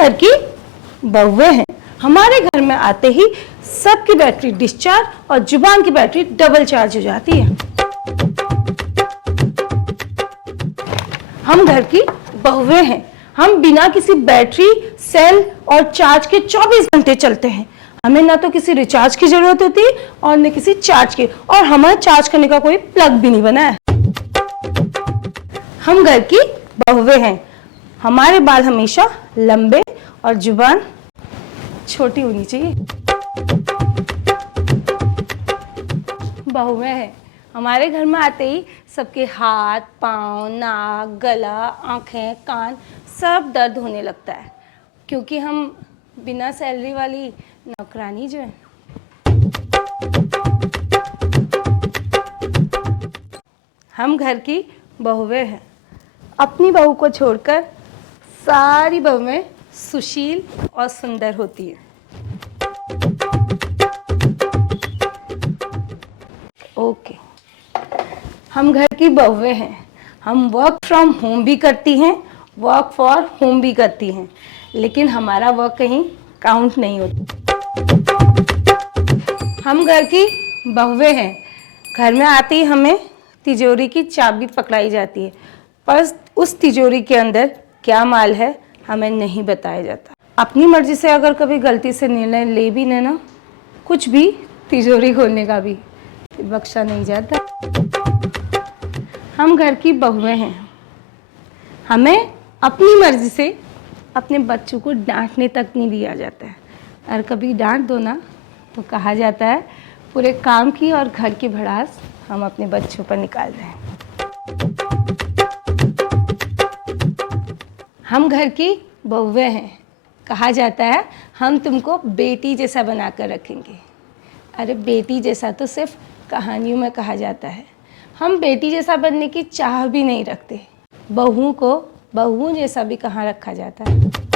घर की बहुएं हैं। हमारे घर में आते ही सबकी बैटरी डिस्चार्ज और जुबान की बैटरी डबल चार्ज हो जाती है। हम घर की बहुएं हैं। हम बिना किसी बैटरी, सेल और चार्ज के 24 घंटे चलते हैं। हमें ना तो किसी रिचार्ज की जरूरत होती है और न किसी चार्ज की, और हमारा चार्ज करने का कोई प्लग भी नहीं बना है। हम घर की बहुएं हैं। हमारे बाल हमेशा लंबे और जुबान छोटी होनी चाहिए। बहुएं हैं। हमारे घर में आते ही सबके हाथ, पाँव, नाक, गला, आंखें, कान सब दर्द होने लगता है, क्योंकि हम बिना सैलरी वाली नौकरानी जो है। हम घर की बहुएं हैं। अपनी बहू को छोड़कर सारी बहुएं सुशील और सुंदर होती है। ओके, हम घर की बहुएं हैं। हम वर्क फ्रॉम होम भी करती हैं, वर्क फॉर होम भी करती हैं, लेकिन हमारा वर्क कहीं काउंट नहीं होता। हम घर की बहुएं हैं। घर में आते ही हमें तिजोरी की चाबी पकड़ाई जाती है, पर उस तिजोरी के अंदर क्या माल है हमें नहीं बताया जाता। अपनी मर्जी से अगर कभी गलती से निर्णय ले भी लेना, कुछ भी तिजोरी खोलने का भी बख्शा नहीं जाता। हम घर की बहुएं हैं। हमें अपनी मर्जी से अपने बच्चों को डांटने तक नहीं दिया जाता है, और कभी डांट दो ना तो कहा जाता है पूरे काम की और घर की भड़ास हम अपने बच्चों पर निकाल रहे हैं। हम घर की बहुएं हैं। कहा जाता है हम तुमको बेटी जैसा बनाकर रखेंगे। अरे बेटी जैसा तो सिर्फ कहानियों में कहा जाता है। हम बेटी जैसा बनने की चाह भी नहीं रखते। बहुओं को बहुओं जैसा भी कहाँ रखा जाता है।